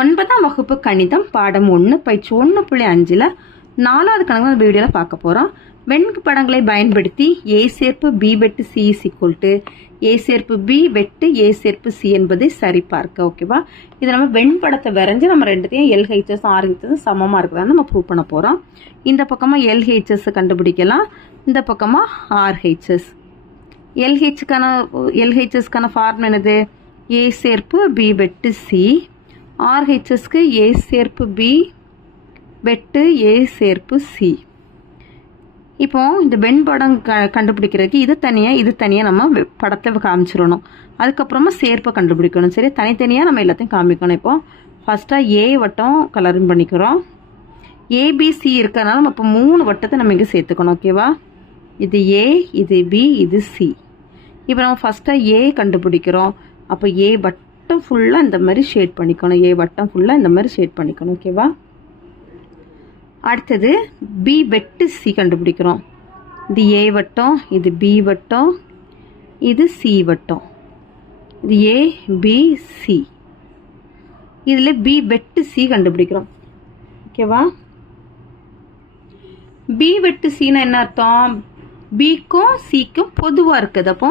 ஒன்பதாம் வகுப்பு கணிதம் பாடம் ஒன்று பயிற்சி ஒன்று புள்ளி அஞ்சில் நாலாவது கணக்கு அந்த வீடியோவில் பார்க்க போகிறோம் வெண்கு படங்களை பயன்படுத்தி ஏ சேர்ப்பு பி வெட்டு சி இஸ் equal ஏ சேர்ப்பு பி வெட்டு ஏ சேர்ப்பு சி என்பதை சரிபார்க்க ஓகேவா இதை நம்ம வெண்படத்தை வரைஞ்சி நம்ம ரெண்டுத்தையும் எல்ஹெச்எஸ் ஆர்ஹெச்எஸ் சமமாக இருக்குதான்னு நம்ம ப்ரூவ் பண்ண போகிறோம் இந்த பக்கமாக எல்ஹெச்எஸ் கண்டுபிடிக்கலாம். இந்த பக்கமாக ஆர்ஹெச்எஸ் எல்ஹெச்க்கான எல்ஹெச்எஸ்க்கான ஃபார்ம் என்னது? ஏ சேர்ப்பு பி வெட்டு சி ஆர்ஹெச்எஸ்க்கு ஏ சேர்ப்பு பி வெட்டு ஏ சேர்ப்பு சி இப்போது இந்த வெண்படம் க கண்டுபிடிக்கிறதுக்கு இது தனியாக இது தனியாக நம்ம வெ- படத்தை காமிச்சிடணும். அதுக்கப்புறமா சேர்ப்பை கண்டுபிடிக்கணும். சரி தனித்தனியாக நம்ம எல்லாத்தையும் காமிக்கணும். இப்போ ஃபஸ்ட்டாக ஏ வட்டம் கலரிங் பண்ணிக்கிறோம். ஏபிசி இருக்கிறதுனால நம்ம இப்போ மூணு வட்டத்தை நம்ம இங்கே சேர்த்துக்கணும் ஓகேவா இது ஏ இது பி இது சி இப்போ நம்ம ஃபஸ்ட்டாக ஏ கண்டுபிடிக்கிறோம். அப்போ ஏ வட்டம் வட்டம் ஃபுல்லாக இந்த மாதிரி ஷேட் பண்ணிக்கணும். ஏ வட்டம் ஃபுல்லாக இந்த மாதிரி ஷேட் பண்ணிக்கணும் ஓகேவா அடுத்தது பி வெட்டு சி கண்டுபிடிக்கிறோம். இது ஏ வட்டம் இது பி வட்டம் இது சி வட்டம். இது ஏ பி சி இதில் பி வெட்டு சி கண்டுபிடிக்கிறோம். ஓகேவா பி வெட்டு சின்னா என்ன அர்த்தம்? பிக்கும் சிக்கும் பொதுவாக இருக்குது. அப்போ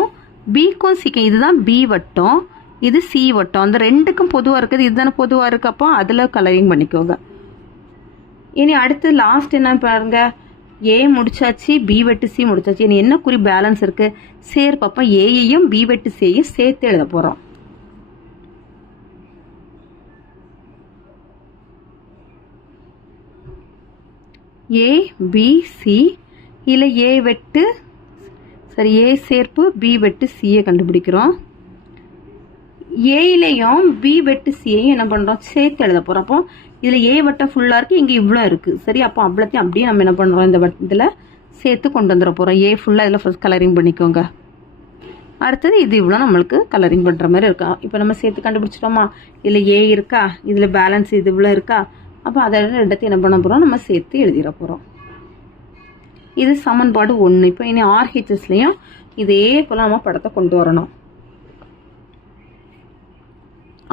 பிக்கும் சிக்கும் இதுதான் பி வட்டம். இது சி வட்டம். அந்த ரெண்டுக்கும் பொதுவாக இருக்குது. இதுதானே பொதுவாக இருக்கு. அப்போ அதில் கலரிங் பண்ணிக்கோங்க. இனி அடுத்து லாஸ்ட் என்ன பாருங்க. ஏ முடிச்சாச்சு பி வெட்டு சி முடிச்சாச்சு. இனி என்ன குறி பேலன்ஸ் இருக்கு? சேர்ப்பப்போ ஏயையும் பி வெட்டு சியையும் சேர்த்து எழுத போகிறோம் ஏ பி சி இல்லை ஏ வெட்டு சரி ஏ சேர்ப்பு பி வெட்டு சியை கண்டுபிடிக்கிறோம். ஏயிலையும் பி வெட்டு சியையும் என்ன பண்ணுறோம் சேர்த்து எழுத போகிறோம் அப்போ இதில் ஏ வட்டம் ஃபுல்லாக இருக்குது இங்கே இவ்வளோ இருக்குது சரி அப்போ அவ்வளோத்தையும் அப்படியே நம்ம என்ன பண்ணுறோம் இந்த வட் இதில் சேர்த்து கொண்டு வந்துட போகிறோம் ஏ ஃபுல்லாக இதில் ஃபஸ்ட் கலரிங் பண்ணிக்கோங்க. அடுத்தது இது இவ்வளோ நம்மளுக்கு கலரிங் பண்ணுற மாதிரி இருக்கா? இப்போ நம்ம சேர்த்து கண்டுபிடிச்சிட்டோமா? இதில் ஏ இருக்கா? இதில் பேலன்ஸ் இது இவ்வளோ இருக்கா? அப்போ அதை ரெண்டத்தையும் என்ன பண்ண போகிறோம் நம்ம சேர்த்து எழுதிட போகிறோம் இது சமன்பாடு ஒன்று இப்போ இனி ஆர்ஹெச்எஸ்லேயும் இதே போல் நம்ம படத்தை கொண்டு வரணும்.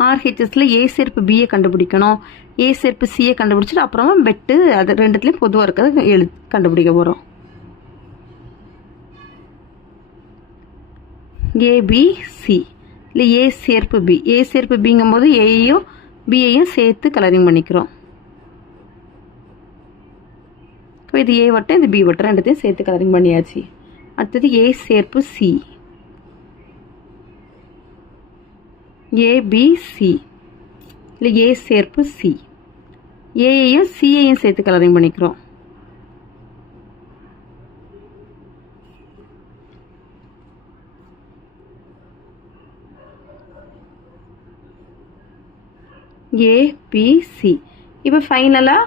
ஆர்ஹெச்எஸில் ஏ சேர்ப்பு பியை கண்டுபிடிக்கணும். ஏ சேர்ப்பு சியை கண்டுபிடிச்சிட்டு அப்புறமா பெட்டு அது ரெண்டுத்துலேயும் பொதுவாக இருக்கிறத எழு கண்டுபிடிக்க போகிறோம் ஏபிசி இல்லை ஏ சேர்ப்பு பி ஏ சேர்ப்பு பிங்கும் போது ஏயையும் பியையும் சேர்த்து கலரிங் பண்ணிக்கிறோம். இப்போ இது ஏ வட்டம் இது பி வட்டம் ரெண்டுத்தையும் சேர்த்து கலரிங் பண்ணியாச்சு. அடுத்தது ஏ சேர்ப்பு சி ஏபிசி இல்லை ஏ சேர்ப்பு சி ஏயையும் சியையும் சேர்த்து கலரிங் பண்ணிக்கிறோம். ஏபிசி இப்போ ஃபைனலாக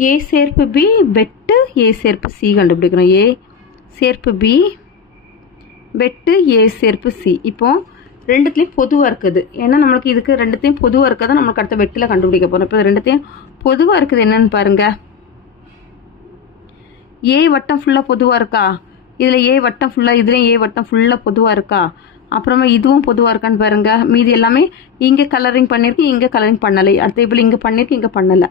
ஏ சேர்ப்பு பி வெட்டு ஏ சேர்ப்பு சி கண்டுபிடிக்கிறோம். ஏ சேர்ப்பு பி வெட்டு ஏ சேர்ப்பு சி இப்போது ரெண்டுத்துலேயும் பொதுவாக இருக்குது. ஏன்னா நம்மளுக்கு இதுக்கு ரெண்டுத்தையும் பொதுவாக இருக்கிறத நம்மளுக்கு அடுத்த வெட்டில் கண்டுபிடிக்க போகிறோம் இப்போ ரெண்டுத்தையும் பொதுவாக இருக்குது என்னன்னு பாருங்கள் ஏ வட்டம் ஃபுல்லாக பொதுவாக இருக்கா? இதில் ஏ வட்டம் ஃபுல்லாக இதுலேயும் ஏ வட்டம் ஃபுல்லாக பொதுவாக இருக்கா? அப்புறமா இதுவும் பொதுவாக இருக்கான்னு பாருங்கள் மீதி எல்லாமே இங்கே கலரிங் பண்ணியிருக்கு இங்கே கலரிங் பண்ணலை. அடுத்த இப்போ இங்கே பண்ணியிருக்கு இங்கே பண்ணலை.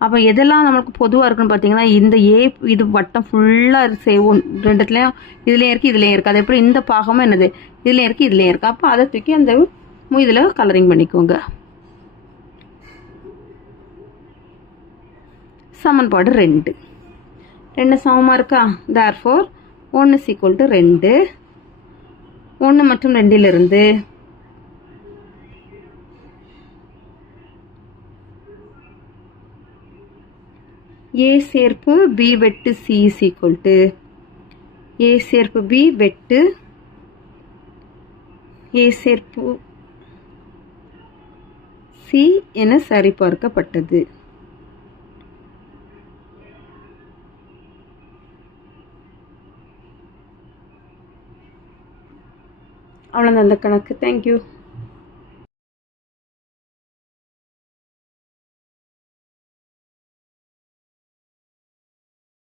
அப்போ எதெல்லாம் நம்மளுக்கு பொதுவாக இருக்குன்னு பார்த்தீங்கன்னா இந்த ஏ இது வட்டம் ஃபுல்லாக செய்வோம் ரெண்டுத்துலேயும் இதுலேயும் இருக்குது இதுலேயும் இருக்குது அது எப்படி இந்த பாகமும் என்னது? இதுலேயும் இருக்குது இதுலேயும் இருக்குது அப்போ அதை தூக்கி அந்த இதில் கலரிங் பண்ணிக்கோங்க. சமன்பாடு ரெண்டு. ரெண்டு சமமாக இருக்கா? தேர் ஃபோர் ஒன்று சீக்குவல் டு ரெண்டு. ஒன்று மற்றும் ரெண்டிலிருந்து ஏ சேர்ப்பு பி வெட்டு C is equal to A சேர்ப்பு பி வெட்டு ஏ சேர்ப்பு சி என சரிபார்க்கப்பட்டது. அவ்வளோதான் அந்த கணக்கு. தேங்க்யூ